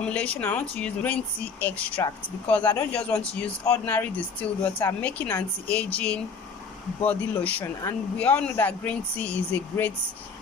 formulation, I want to use green tea extract because I don't just want to use ordinary distilled water. I'm making anti-aging body lotion, and we all know that green tea is a great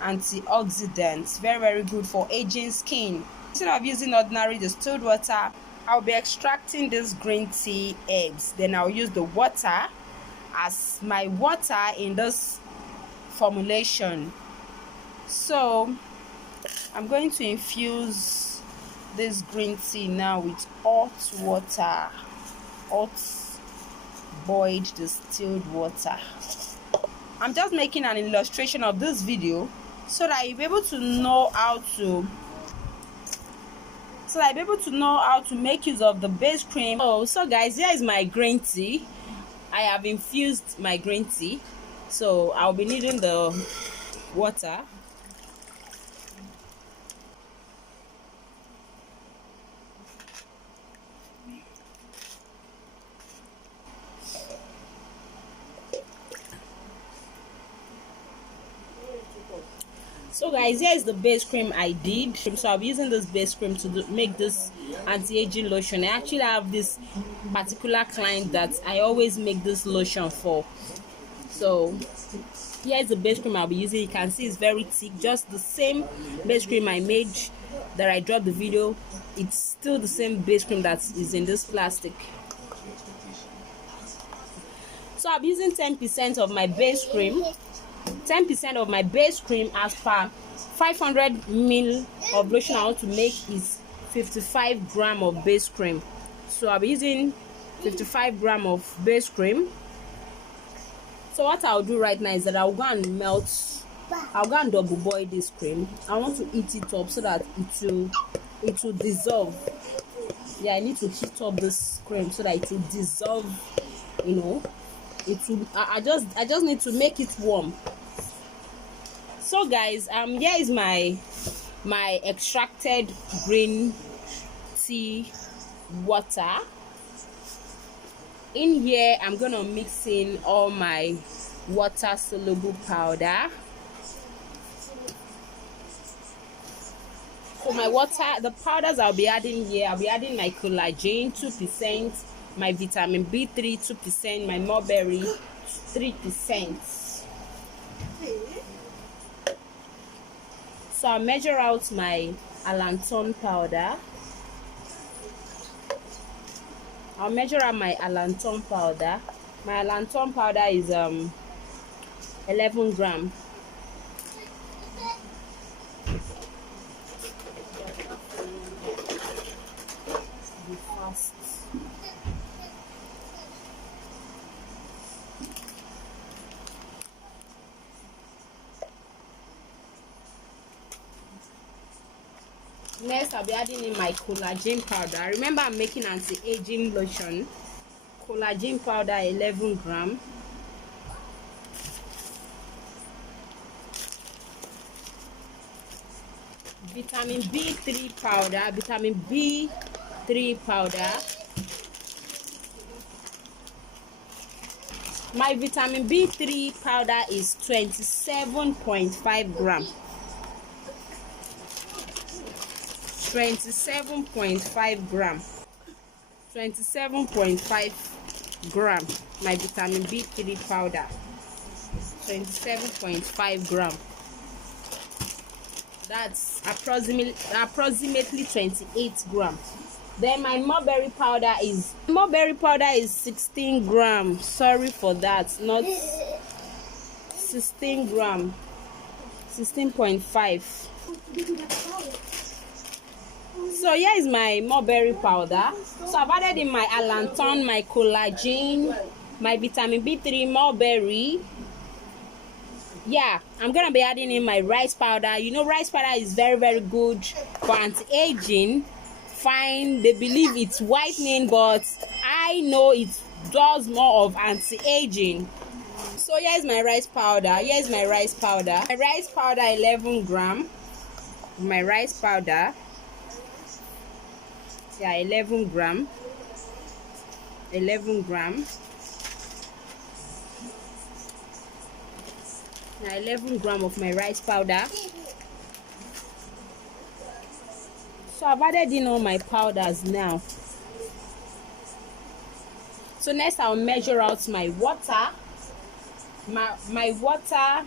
antioxidant, very good for aging skin. Instead of using ordinary distilled water, I'll be extracting this green tea herbs. Then I'll use the water as my water in this formulation. So I'm going to infuse this green tea now with hot water, hot boiled distilled water. I'm just making an illustration of this video so that you'll be able to know how to make use of the base cream. So guys, here is my green tea. I have infused my green tea, so I'll be needing the water. So guys, here is the base cream I did. So I'll be using this base cream to make this anti-aging lotion. I actually have this particular client that I always make this lotion for. So here is the base cream I'll be using. You can see it's very thick, just the same base cream I made that I dropped the video. It's still the same base cream that is in this plastic. So I'm using 10% of my base cream. 10% of my base cream, as per 500 ml of lotion I want to make, is 55 gram of base cream. So I'll be using 55 gram of base cream. So what I'll do right now is that I'll go and I'll go and double boil this cream. I want to heat it up so that it will dissolve. Yeah, I need to heat up this cream so that it will dissolve, you know. It will, I just need to make it warm. So guys, here is my extracted green tea water. In here I'm gonna mix in all my water soluble powder. So my water, the powders I'll be adding here, I'll be adding my collagen 2%, my vitamin B3 2%, my mulberry 3%. So I'll measure out my allantion powder. I'll measure out my allantion powder. My allantion powder is 11 gram. Next, I'll be adding in my collagen powder. Remember, I'm making anti-aging lotion. Collagen powder 11 gram. Vitamin B3 powder. Vitamin B3 powder. My vitamin B3 powder is 27.5 gram. 27.5 gram. 27.5 gram. My vitamin B3 powder. 27.5 gram. That's approximately 28 gram. Then my mulberry powder is 16 gram. Sorry for that, not 16 gram. 16.5. So here is my mulberry powder. So I've added in my allantion, my collagen, my vitamin B3, mulberry. Yeah, I'm gonna be adding in my rice powder. You know, rice powder is very good for anti-aging. Fine, they believe it's whitening, but I know it does more of anti-aging. So here's my rice powder. Here's my rice powder. My rice powder 11 gram. My rice powder. Yeah, 11 gram. 11 gram. Now 11 gram of my rice powder. So So I've added in all my powders now. So next I'll measure out my water. My water,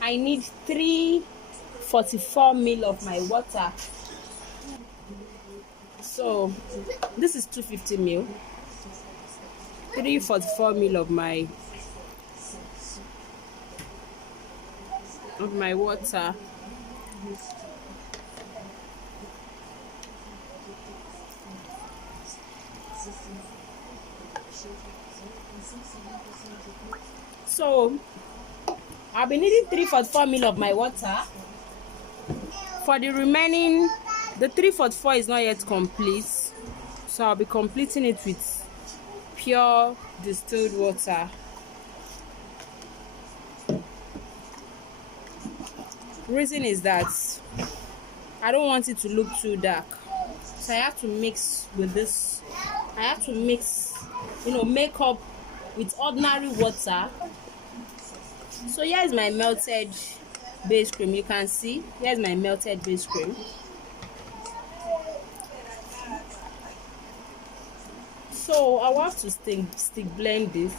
I need 344 ml of my water. So this is 250 ml. 344 ml of my water. So I'll be needing 344 ml of my water. For the remaining, the 344 is not yet complete, so I'll be completing it with pure distilled water. Reason is that I don't want it to look too dark, so I have to mix with this. I have to mix, make up with ordinary water. So here's my melted base cream. You can see here's my melted base cream. So I will have to stick blend this.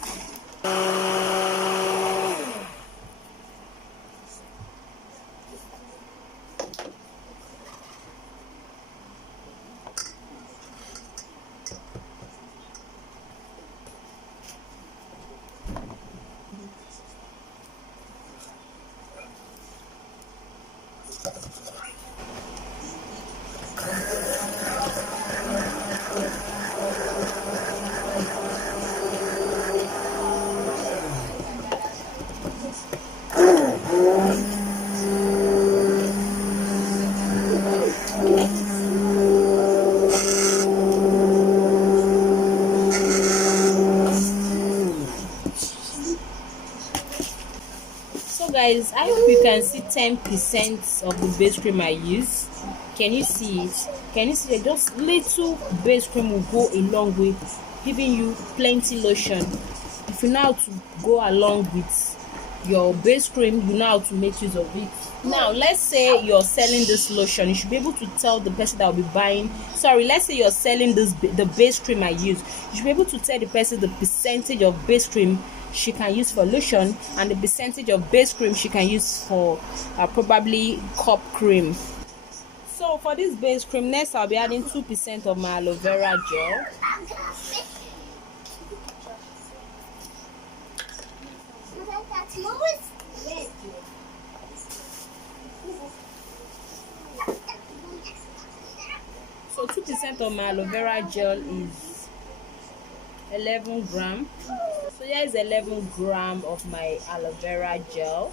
So guys, I hope you can see 10% of the base cream I use. Can you see it? Can you see that just little base cream will go a long way, giving you plenty lotion. If you know how to go along with your base cream, you know how to make use of it. Now let's say you're selling this lotion, you should be able to tell the person that will be buying, let's say you're selling the base cream I use, you should be able to tell the person the percentage of base cream she can use for lotion and the percentage of base cream she can use for probably cup cream. So for this base cream, next I'll be adding 2% of my aloe vera gel. So 2% of my aloe vera gel is 11 gram. So here is 11 gram of my aloe vera gel.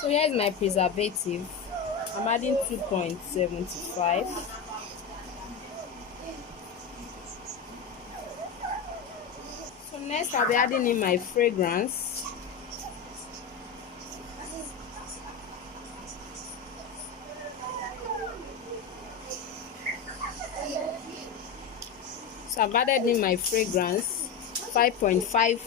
So here is my preservative. I'm adding 2.75. So next I'll be adding in my fragrance. So I've added in my fragrance 5.5%.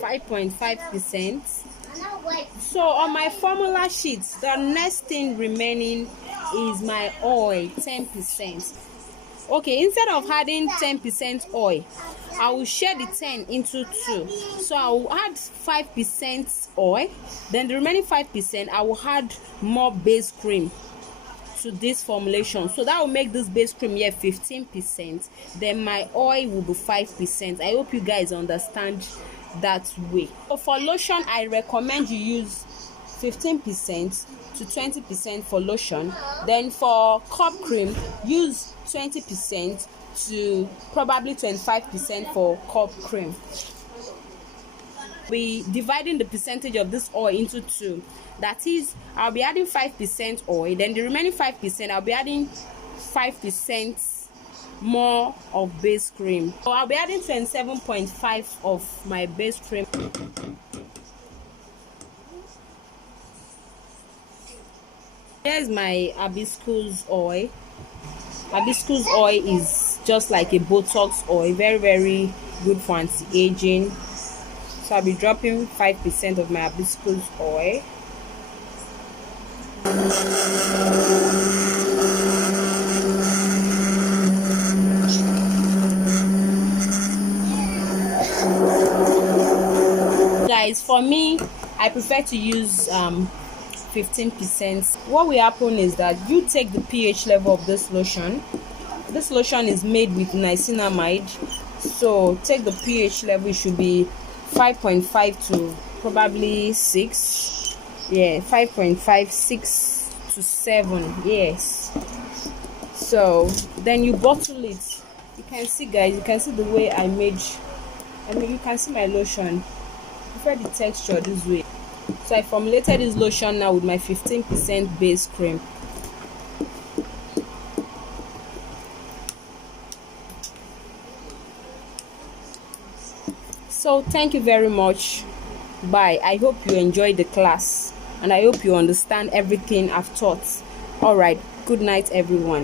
5.5%. So on my formula sheet, the next thing remaining is my oil, 10%. Okay, instead of adding 10% oil, I will share the 10 into 2. So I will add 5% oil, then the remaining 5% I will add more base cream to this formulation. So that will make this base cream here 15%. Then my oil will be 5%. I hope you guys understand that way. So for lotion, I recommend you use 15% to 20% for lotion. Then for cup cream, use 20% to probably 25% for cup cream. We dividing the percentage of this oil into 2. That is, I'll be adding 5% oil, then the remaining 5% I'll be adding 5% more of base cream. So I'll be adding 27.5 of my base cream. Here's my hibiscus oil. Hibiscus oil is just like a Botox oil, very very good for anti-aging. So I'll be dropping 5% of my hibiscus oil. Guys, for me, I prefer to use 15%. What will happen is that you take the pH level of this lotion. This lotion is made with niacinamide, so take the pH level. It should be 5.5 to probably 6. Yeah, 5.5, 6 to 7. Yes. So then you bottle it. You can see, guys, you can see the way I mean, you can see my lotion. I prefer the texture this way. So I formulated this lotion now with my 15% base cream. So thank you very much. Bye. I hope you enjoyed the class and I hope you understand everything I've taught. All right, good night everyone.